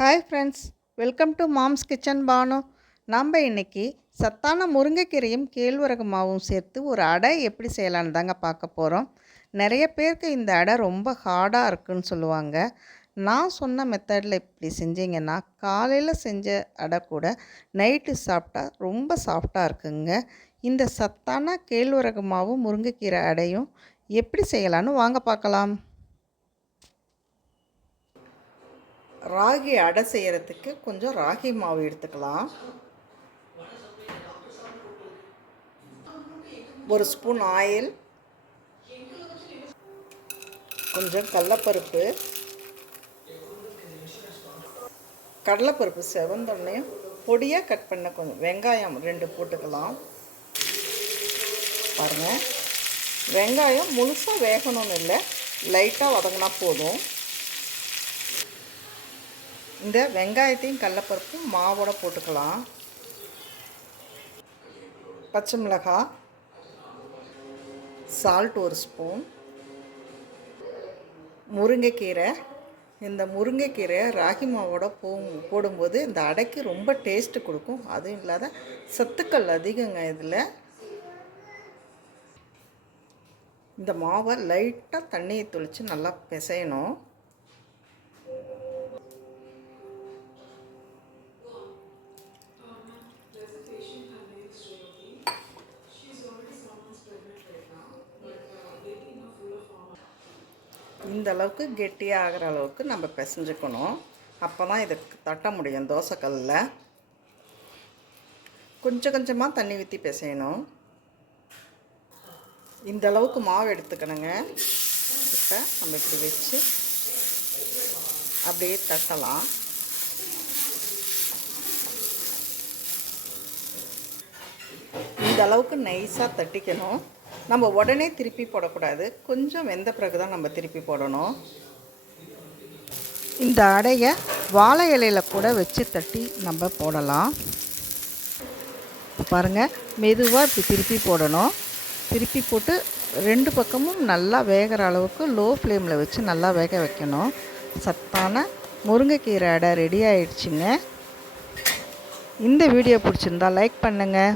Hi friends, welcome to mom's kitchen Bhanu. நம்ம இன்றைக்கி சத்தான முருங்கைக்கீரையும் கேழ்வரகு மாவும் சேர்த்து ஒரு அடை எப்படி செய்யலான்னு தாங்க பார்க்க போகிறோம். நிறைய பேருக்கு இந்த அடை ரொம்ப ஹார்டாக இருக்குதுன்னு சொல்லுவாங்க. நான் சொன்ன மெத்தடில் இப்படி செஞ்சிங்கன்னா காலையில் செஞ்ச அடை கூட நைட்டு சாப்பிட்டா ரொம்ப சாஃப்டாக இருக்குங்க. இந்த சத்தான கேழ்வரகு மாவும் முருங்கைக்கீரை அடையும் எப்படி செய்யலான்னு வாங்க பார்க்கலாம். ராகி அடை செய்கிறதுக்கு கொஞ்சம் ராகி மாவு எடுத்துக்கலாம். ஒரு ஸ்பூன் ஆயில், கொஞ்சம் கடலைப்பருப்பு. கடலைப்பருப்பு செவந்தோடனையும் பொடியாக கட் பண்ண கொஞ்சம் வெங்காயம் 2 போட்டுக்கலாம். பாருங்கள், வெங்காயம் முழுசாக வேகணும்னு இல்லை, லைட்டாக வதங்கினா போதும். இந்த வெங்காயத்தையும் கடலைப்பருப்பும் மாவோட போட்டுக்கலாம். பச்சை மிளகாய், சால்ட் 1 ஸ்பூன், முருங்கைக்கீரை. இந்த முருங்கைக்கீரை ராகி மாவோட போடும்போது இந்த அடைக்கு ரொம்ப டேஸ்ட்டு கொடுக்கும். அதுவும் இல்லாத சத்துக்கள் அதிகங்க இதில். இந்த மாவை லைட்டாக தண்ணியை தெளித்து நல்லா பிசையணும். இந்த அளவுக்கு கெட்டியாக ஆகிற அளவுக்கு நம்ம பிசைஞ்சுக்கணும். அப்போ தான் இதை தட்ட முடியும் தோசைக்கல்லில். கொஞ்சம் கொஞ்சமாக தண்ணி ஊற்றி பிசையணும். இந்த அளவுக்கு மாவு எடுத்துக்கணுங்க. இப்போ நம்ம இப்படி வச்சு அப்படியே தட்டலாம். இந்த அளவுக்கு நைஸாக தட்டிக்கணும். நம்ம உடனே திருப்பி போடக்கூடாது, கொஞ்சம் வெந்த பிறகு தான் நம்ம திருப்பி போடணும். இந்த அடையை வாழை இலையில் கூட வச்சு தட்டி நம்ம போடலாம். பாருங்கள், மெதுவாக இப்படி திருப்பி போடணும். திருப்பி போட்டு 2 பக்கமும் நல்லா வேகிற அளவுக்கு லோ ஃப்ளேமில் வச்சு நல்லா வேக வைக்கணும். சத்தான முருங்கைக்கீரை அடை ரெடி ஆயிடுச்சுங்க. இந்த வீடியோ பிடிச்சிருந்தா லைக் பண்ணுங்கள்.